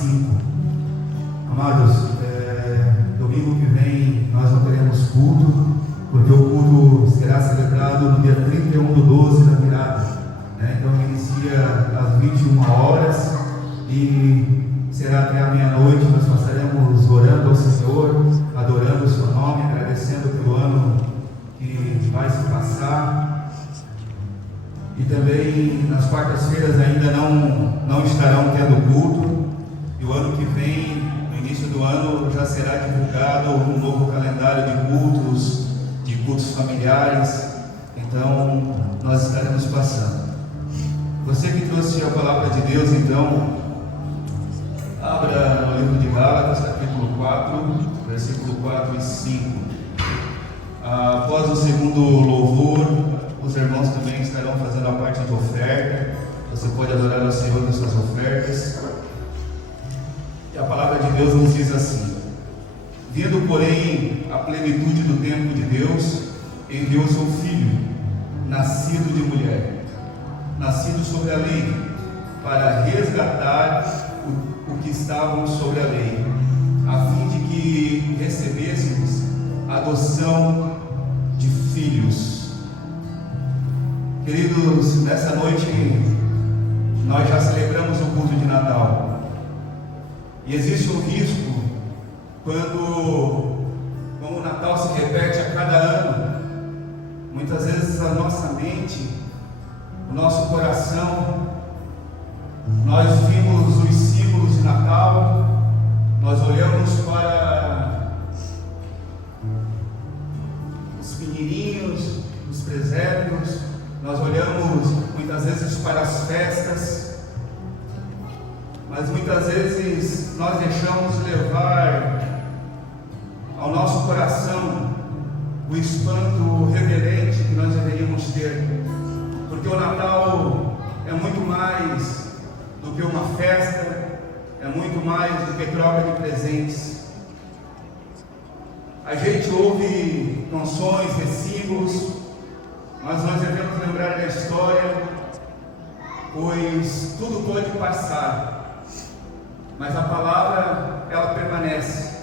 5. Amados, domingo que vem nós não teremos culto, porque o culto será celebrado no dia 31/12 na virada, né? Então inicia às 21 horas e será até a meia-noite. Nós passaremos orando ao Senhor, adorando o seu nome, agradecendo pelo ano que vai se passar. E também nas quartas-feiras ainda não estarão tendo culto. E o ano que vem, no início do ano, já será divulgado um novo calendário de cultos familiares. Então nós estaremos passando. Você que trouxe a palavra de Deus, então abra no livro de Gálatas, capítulo 4, versículo 4 e 5. Após o segundo louvor, os irmãos também estarão fazendo a parte de oferta. Você pode adorar ao Senhor nas suas ofertas. E a palavra de Deus nos diz assim: vindo, porém, a plenitude do tempo de Deus, enviou seu Filho, nascido de mulher, nascido sobre a lei, para resgatar o que estavam sobre a lei, a fim de que recebêssemos a adoção de filhos. Queridos, nessa noite nós já celebramos o culto de Natal, e existe um risco como o Natal se repete a cada ano. Muitas vezes a nossa mente, o nosso coração, nós vimos os símbolos de Natal, nós olhamos para os pequenininhos, os presépios, nós olhamos muitas vezes para as festas, mas muitas vezes nós deixamos levar ao nosso coração o espanto reverente que nós deveríamos ter, porque o Natal é muito mais do que uma festa, é muito mais do que troca de presentes. A gente ouve canções, versículos, mas nós devemos lembrar da história, pois tudo pode passar, mas a palavra, ela permanece.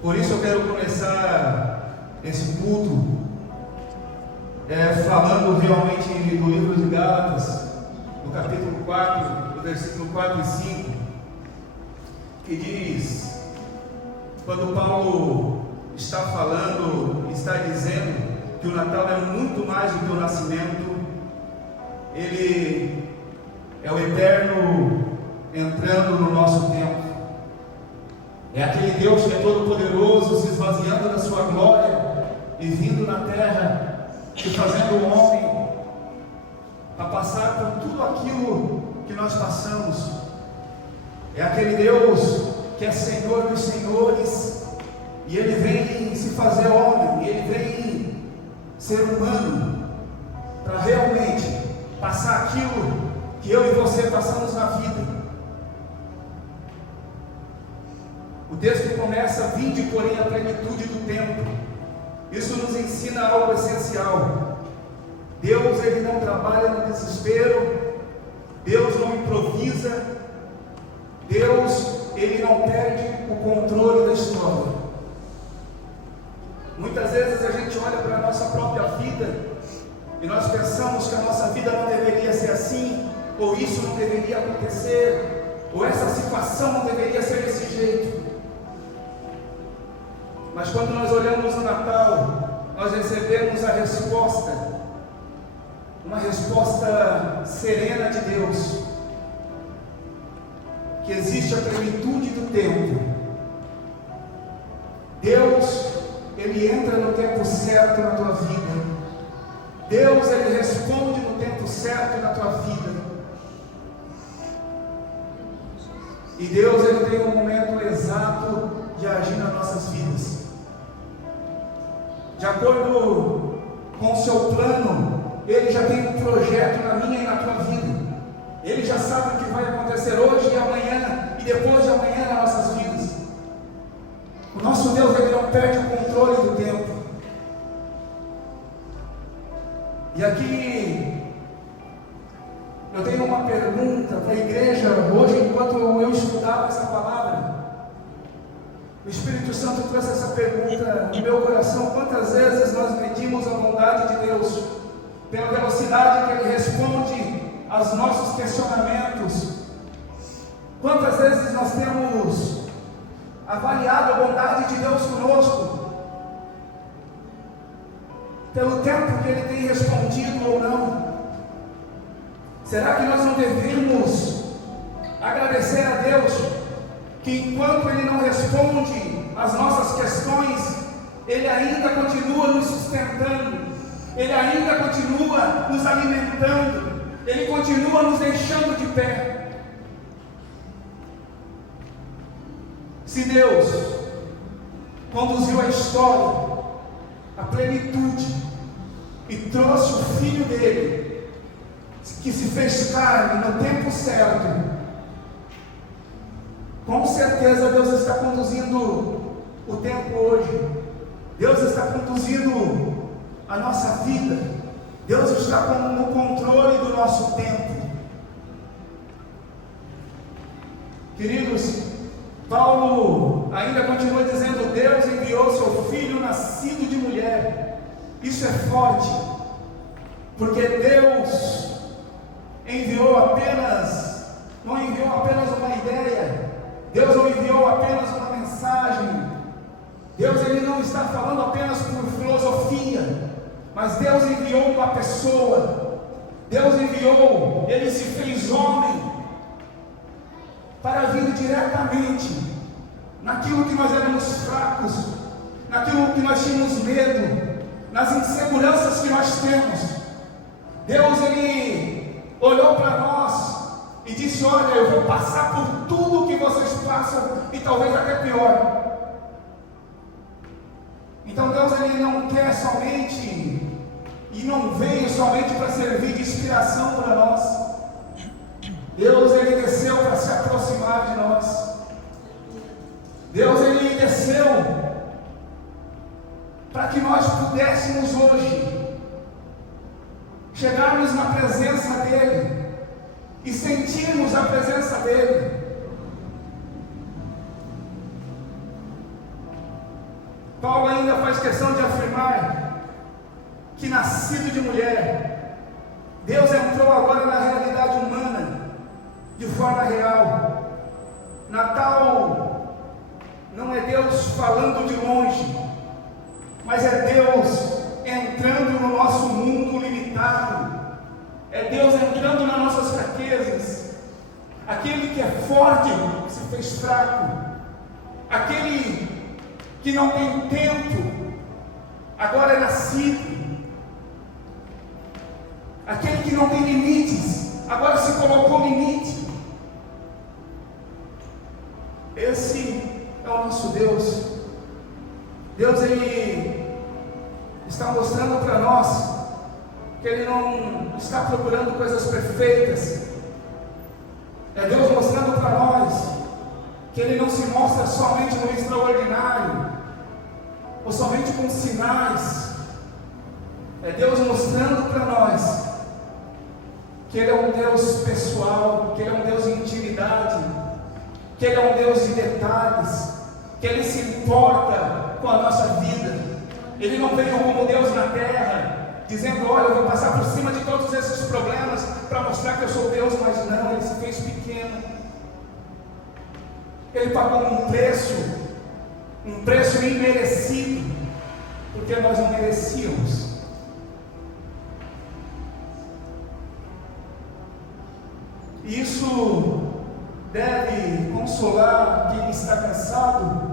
Por isso eu quero começar esse culto falando realmente do livro de Gálatas, no capítulo 4, do versículo 4 e 5, que diz, quando Paulo está falando, está dizendo que o Natal é muito mais do que o nascimento, ele é o eterno entrando no nosso tempo, é aquele Deus que é todo poderoso, se esvaziando da sua glória e vindo na terra e fazendo o homem a passar por tudo aquilo que nós passamos. É aquele Deus que é Senhor dos senhores, e Ele vem se fazer homem, e Ele vem ser humano, para realmente passar aquilo que eu e você passamos na vida. O texto começa: vinde, porém, a plenitude do tempo. Isso nos ensina algo essencial. Deus, Ele não trabalha no desespero, Deus não improvisa, Deus, Ele não perde o controle da história. Muitas vezes a gente olha para a nossa própria vida e nós pensamos que a nossa vida não deveria ser assim, ou isso não deveria acontecer, ou essa situação não deveria ser desse jeito. Mas quando nós olhamos no Natal, nós recebemos a resposta, uma resposta serena de Deus, que existe a plenitude do tempo. Deus, Ele entra no tempo certo na tua vida. Deus, Ele responde no tempo certo na tua vida. E Deus, Ele tem um momento exato de agir nas nossas vidas. De acordo com o seu plano, Ele já tem um projeto na minha e na tua vida. Ele já sabe o que vai acontecer hoje e amanhã e depois de amanhã nas nossas vidas. O nosso Deus, Ele não perde o controle do tempo. E aqui Eu tenho uma pergunta para a igreja hoje, enquanto eu estudava essa palavra. O Espírito Santo trouxe essa pergunta no meu coração: quantas vezes nós medimos a bondade de Deus pela velocidade que Ele responde aos nossos questionamentos? Quantas vezes nós temos avaliado a bondade de Deus conosco pelo tempo que Ele tem respondido ou não? Será que nós não devemos agradecer a Deus que enquanto Ele não responde às nossas questões, Ele ainda continua nos sustentando, Ele ainda continua nos alimentando, Ele continua nos deixando de pé? Se Deus conduziu a história, a plenitude, e trouxe o Filho dele, que se fez carne no tempo certo, com certeza Deus está conduzindo o tempo hoje. Deus está conduzindo a nossa vida. Deus está no controle do nosso tempo. Queridos, Paulo ainda continua dizendo: Deus enviou seu Filho nascido de mulher. Isso é forte, porque Deus não enviou apenas uma ideia, Deus não enviou apenas uma mensagem, Deus ele não está falando apenas por filosofia, mas Deus enviou uma pessoa, Deus enviou, Ele se fez homem, para vir diretamente naquilo que nós éramos fracos, naquilo que nós tínhamos medo, nas inseguranças que nós temos. Deus ele olhou para nós e disse: olha, eu vou passar por tudo que vocês passam e talvez até pior. Então Deus ele não quer somente e não veio somente para servir de inspiração para nós. Deus ele desceu para se aproximar de nós. Deus ele desceu para que nós pudéssemos hoje chegarmos na presença dele e sentirmos a presença dele. Paulo ainda faz questão de afirmar que, nascido de mulher, Deus entrou agora na realidade humana de forma real. Natal não é Deus falando de longe, mas é Deus entrando no nosso mundo limitado, é Deus entrando nas nossas fraquezas. Aquele que é forte se fez fraco, aquele que não tem tempo agora é nascido, aquele que não tem limites agora se colocou limite. Esse é o nosso Deus. Deus ele está mostrando para nós que Ele não está procurando coisas perfeitas. É Deus mostrando para nós que Ele não se mostra somente no extraordinário, ou somente com sinais. É Deus mostrando para nós que Ele é um Deus pessoal, que Ele é um Deus de intimidade, que Ele é um Deus de detalhes, que Ele se importa com a nossa vida. Ele não veio como Deus na terra, dizendo: olha, eu vou passar por cima de todos esses problemas para mostrar que eu sou Deus, mas não, Ele se fez pequeno. Ele pagou um preço imerecido, porque nós não merecíamos. Isso deve consolar quem está cansado.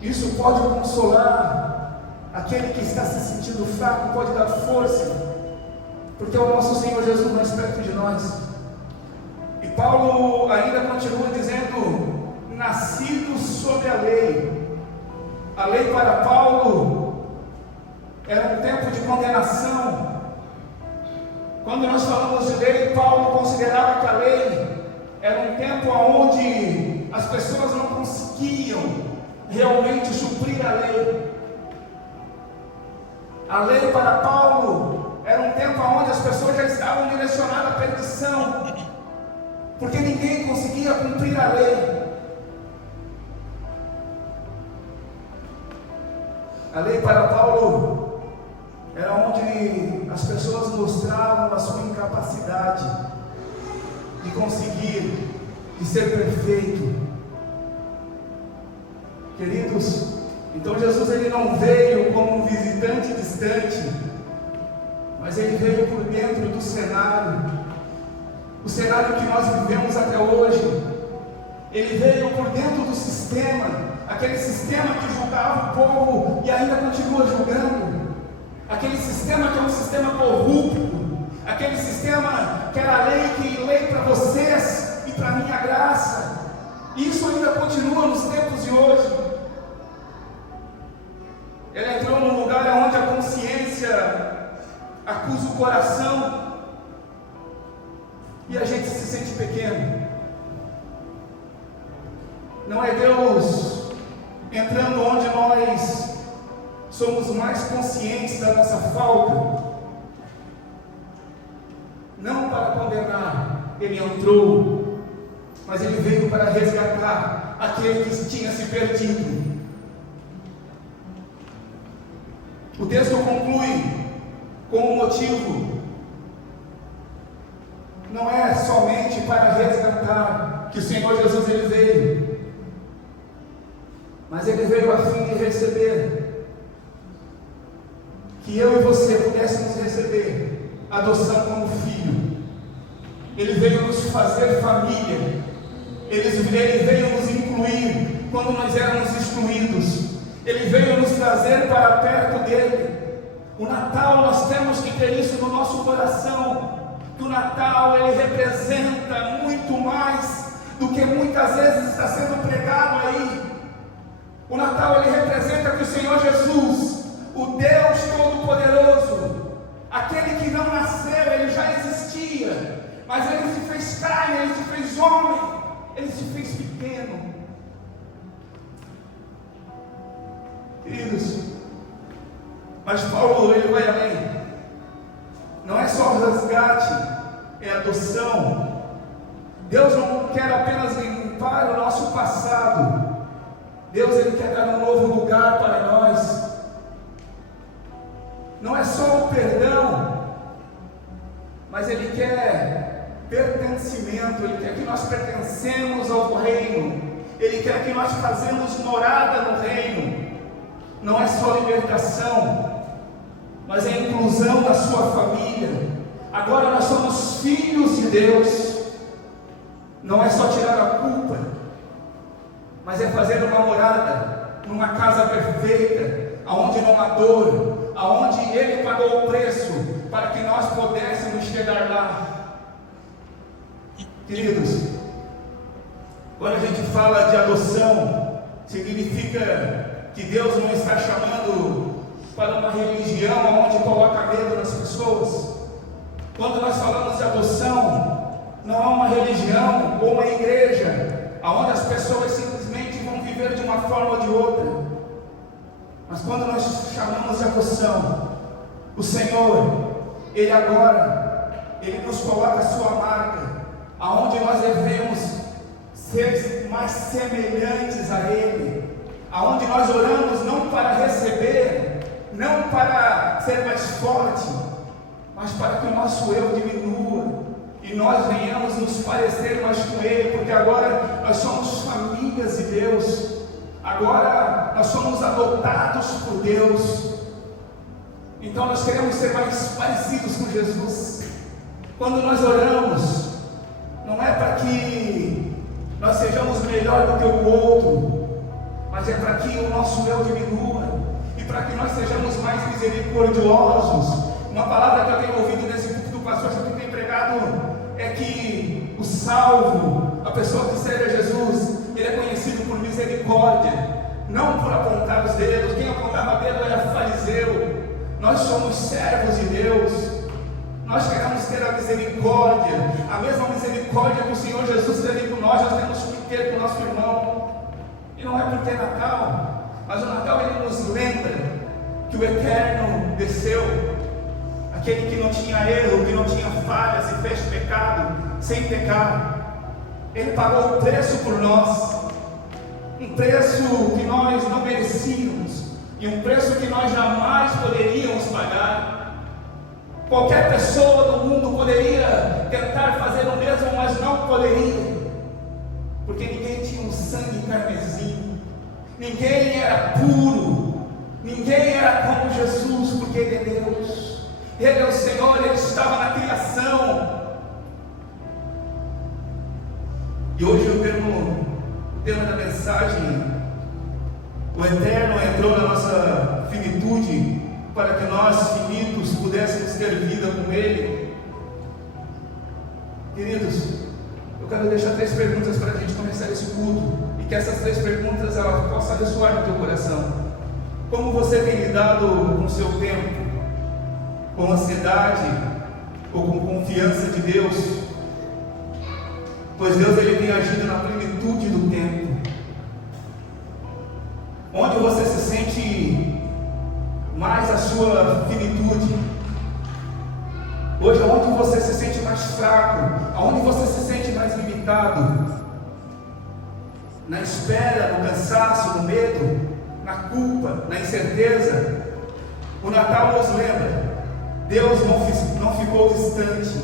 Isso pode consolar aquele que está se sentindo fraco, pode dar força, porque é o nosso Senhor Jesus mais perto de nós. E Paulo ainda continua dizendo: nascido sob a lei. A lei para Paulo era um tempo de condenação. Quando nós falamos de lei, Paulo considerava que a lei era um tempo onde as pessoas não conseguiam realmente suprir a lei. A lei para Paulo era um tempo onde as pessoas já estavam direcionadas à perdição. perseguição, porque ninguém conseguia cumprir a lei. A lei para Paulo era onde as pessoas mostravam a sua incapacidade de conseguir, de ser perfeito. Queridos, então Jesus ele não veio como um visitante distante, mas ele veio por dentro do cenário, o cenário que nós vivemos até hoje. Ele veio por dentro do sistema, aquele sistema que julgava o povo e ainda continua julgando, aquele sistema que é um sistema corrupto, aquele sistema que era a lei para vocês e para a minha graça. Isso ainda continua nos tempos de hoje. Ele entrou num lugar onde a consciência acusa o coração e a gente se sente pequeno. Não é Deus entrando onde nós somos mais conscientes da nossa falta, não para condenar. Ele entrou, mas ele veio para resgatar aquele que tinha se perdido. O texto conclui com um motivo. Não é somente para resgatar que o Senhor Jesus ele veio, mas ele veio a fim de receber, que eu e você pudéssemos receber adoção como filho. Ele veio nos fazer família. Ele veio nos incluir quando nós éramos excluídos. Ele veio nos trazer para perto dele. O Natal, nós temos que ter isso no nosso coração, que o Natal ele representa muito mais do que muitas vezes está sendo pregado aí. O Natal ele representa que o Senhor Jesus, o Deus Todo-Poderoso, aquele que não nasceu, ele já existia, mas ele se fez carne, ele se fez homem, ele se fez pequeno. Queridos, mas Paulo ele vai além. Não é só resgate, é adoção. Deus não quer apenas limpar o nosso passado. Deus ele quer dar um novo lugar para nós. Não é só o perdão, mas ele quer pertencimento. Ele quer que nós pertencemos ao reino. Ele quer que nós fazemos morada no reino. Não é só libertação, mas é a inclusão da sua família. Agora nós somos filhos de Deus. Não é só tirar a culpa, mas é fazer uma morada numa casa perfeita, aonde não há dor, aonde Ele pagou o preço para que nós pudéssemos chegar lá. Queridos, quando a gente fala de adoção, significa que Deus não está chamando para uma religião onde coloca medo nas pessoas. Quando nós falamos de adoção, não é uma religião ou uma igreja onde as pessoas simplesmente vão viver de uma forma ou de outra. Mas quando nós chamamos de adoção, o Senhor, Ele agora, Ele nos coloca a sua marca, aonde nós devemos ser mais semelhantes a Ele, aonde nós oramos não para receber, não para ser mais forte, mas para que o nosso eu diminua e nós venhamos nos parecer mais com Ele, porque agora nós somos famílias de Deus, agora nós somos adotados por Deus. Então nós queremos ser mais parecidos com Jesus. Quando nós oramos, não é para que nós sejamos melhor do que o outro, mas é para que o nosso eu diminua e para que nós sejamos mais misericordiosos. Uma palavra que eu tenho ouvido nesse culto do pastor que tem pregado é que o salvo, a pessoa que serve a Jesus, ele é conhecido por misericórdia, não por apontar os dedos. Quem apontava dedo era fariseu. Nós somos servos de Deus. Nós queremos ter a misericórdia, a mesma misericórdia que o Senhor Jesus teve com nós temos que ter com o nosso irmão. E não é porque é Natal, mas o Natal ele nos lembra que o Eterno desceu, aquele que não tinha erro, que não tinha falhas e fez pecado sem pecar. Ele pagou o preço por nós, um preço que nós não merecíamos e um preço que nós jamais poderíamos pagar. Qualquer pessoa do mundo poderia tentar fazer o mesmo, mas não poderia, porque ninguém tinha um sangue carmesim, ninguém era puro, ninguém era como Jesus, porque Ele é Deus, Ele é o Senhor, Ele estava na criação. E hoje o tema da mensagem, o Eterno entrou na nossa finitude, para que nós finitos pudéssemos ter vida com Ele. Queridos, eu quero deixar 3 perguntas para a gente começar esse culto, e que essas 3 perguntas elas possam ressoar no teu coração. Como você tem lidado com o seu tempo? Com ansiedade ou com confiança de Deus? Pois Deus Ele tem agido na plenitude do tempo. Onde você se sente mais a sua finitude? Hoje, onde você se sente mais fraco? Aonde você se sente mais limitado? Na espera, no cansaço, no medo, na culpa, na incerteza? O Natal nos lembra, Deus não ficou distante.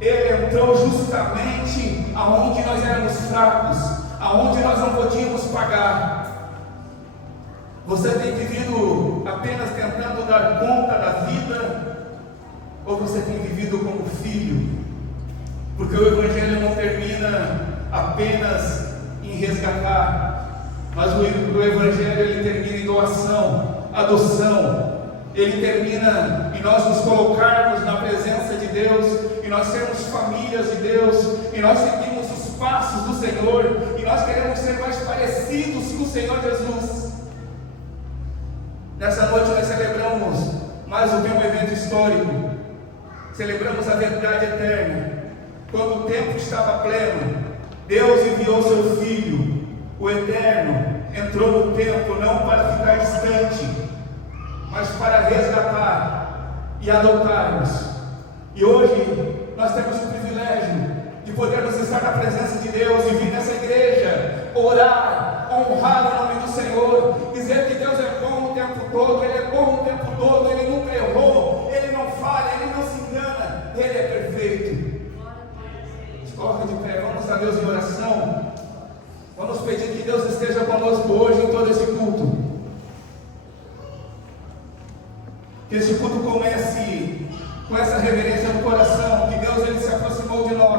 Ele entrou justamente aonde nós éramos fracos, aonde nós não podíamos pagar. Você tem vivido apenas tentando dar conta da vida, ou você tem vivido como filho? Porque o Evangelho não termina apenas em resgatar, mas o Evangelho ele termina em doação, adoção. Ele termina em nós nos colocarmos na presença de Deus, e nós sermos famílias de Deus, e nós seguimos os passos do Senhor, e nós queremos ser mais parecidos com o Senhor Jesus. Nessa noite nós celebramos mais do que um evento histórico, celebramos a verdade eterna. Quando o tempo estava pleno, Deus enviou seu Filho, o Eterno, entrou no tempo não para ficar distante, mas para resgatar e adotarmos. E hoje nós temos o privilégio de podermos estar na presença de Deus e vir nessa igreja, orar, honrar o nome do Senhor, dizer que Deus é bom o tempo todo, Ele é bom o tempo todo, Ele nunca errou, Ele não falha, Ele não se engana, Ele é perfeito. Corre de pé, vamos a Deus em oração, vamos pedir que Deus esteja conosco hoje em todo esse culto. Que esse culto comece com essa reverência no coração.